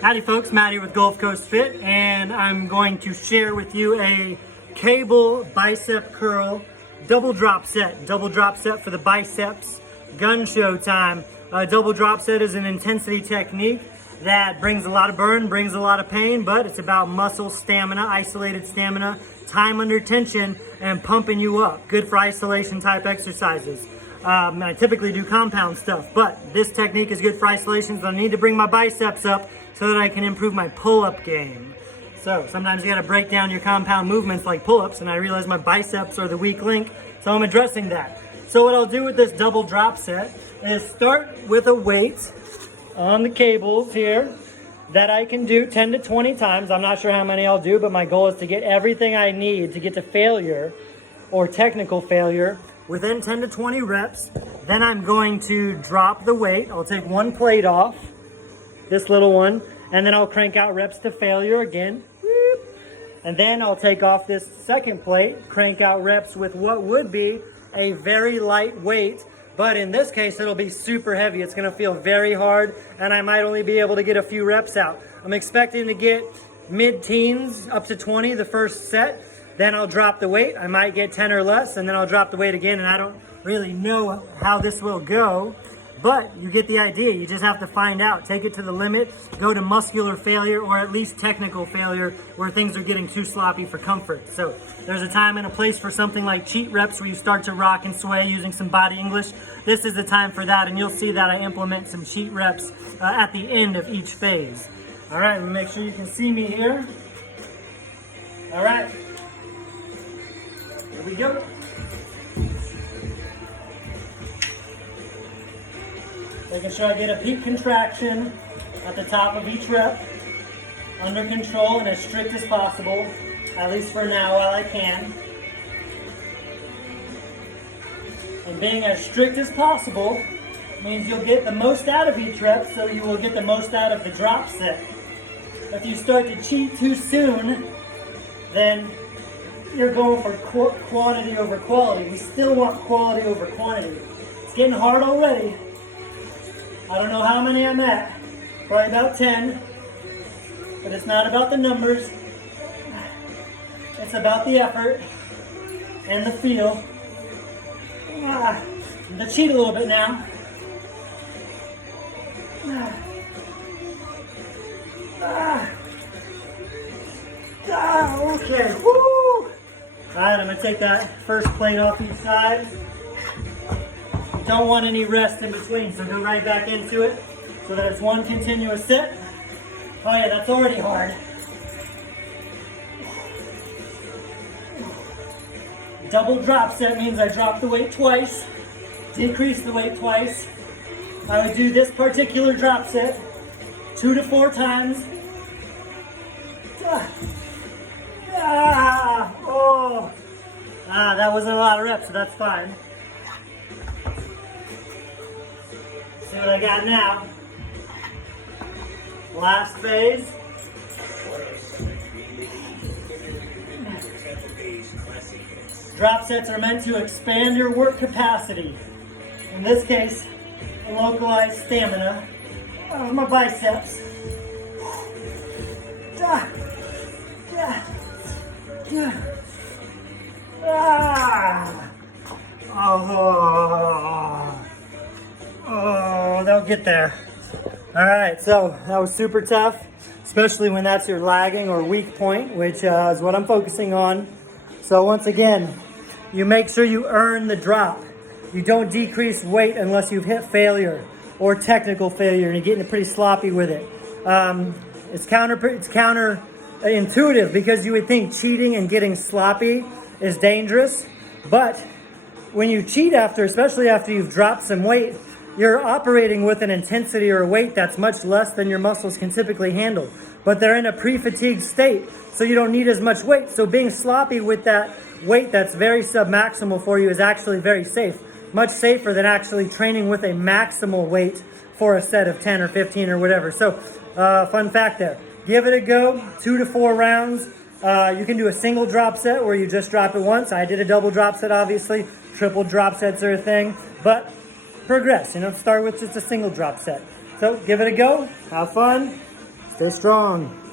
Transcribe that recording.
Howdy folks, Matty with Gulf Coast Fit, and I'm going to share with you a cable bicep curl double drop set. Double drop set for the biceps, gun show time. Double drop set is an intensity technique that brings a lot of burn, brings a lot of pain, but it's about muscle stamina, isolated stamina, time under tension, and pumping you up. Good for isolation type exercises. I typically do compound stuff, but this technique is good for isolation, so I need to bring my biceps up so that I can improve my pull-up game. So sometimes you gotta break down your compound movements like pull-ups, and I realize my biceps are the weak link, so I'm addressing that. So what I'll do with this double drop set is start with a weight on the cables here that I can do 10 to 20 times. I'm not sure how many I'll do, but my goal is to get everything I need to get to failure or technical failure within 10 to 20 reps. Then I'm going to drop the weight. I'll take one plate off, this little one, and then I'll crank out reps to failure again. And then I'll take off this second plate, crank out reps with what would be a very light weight, but in this case, it'll be super heavy. It's gonna feel very hard, and I might only be able to get a few reps out. I'm expecting to get mid-teens up to 20 the first set. Then I'll drop the weight. I might get 10 or less, and then I'll drop the weight again, and I don't really know how this will go, but you get the idea. You just have to find out. Take it to the limit, go to muscular failure, or at least technical failure, where things are getting too sloppy for comfort. So there's a time and a place for something like cheat reps, where you start to rock and sway using some body English. This is the time for that, and you'll see that I implement some cheat reps at the end of each phase. All right, make sure you can see me here. All right. Here we go. Making sure I get a peak contraction at the top of each rep, under control and as strict as possible, at least for now while I can. And being as strict as possible means you'll get the most out of each rep, so you will get the most out of the drop set. If you start to cheat too soon, then you're going for quantity over quality. We still want quality over quantity. It's getting hard already. I don't know how many I'm at, probably about 10, but it's not about the numbers. It's about the effort and the feel. I'm gonna cheat a little bit now. Okay, woo! All right, I'm gonna take that first plate off each side. Don't want any rest in between, so go right back into it so that it's one continuous set. Oh yeah, that's already hard. Double drop set means I drop the weight twice, decrease the weight twice. I would do this particular drop set 2 to 4 times. That wasn't a lot of reps, so that's fine. See what I got now. Last phase. Drop sets are meant to expand your work capacity. In this case, a localized stamina of my biceps. Oh, they'll get there. All right, so that was super tough, especially when that's your lagging or weak point, which is what I'm focusing on. So once again, you make sure you earn the drop. You don't decrease weight unless you've hit failure or technical failure and you're getting pretty sloppy with it. It's counterintuitive because you would think cheating and getting sloppy is dangerous, but when you cheat especially after you've dropped some weight, you're operating with an intensity or a weight that's much less than your muscles can typically handle. But they're in a pre-fatigued state, so you don't need as much weight. So being sloppy with that weight that's very submaximal for you is actually very safe. Much safer than actually training with a maximal weight for a set of 10 or 15 or whatever. So fun fact there. Give it a go, 2 to 4 rounds. You can do a single drop set where you just drop it once. I did a double drop set, obviously. Triple drop sets are a thing. But progress, start with just a single drop set. So give it a go, have fun, Stay strong.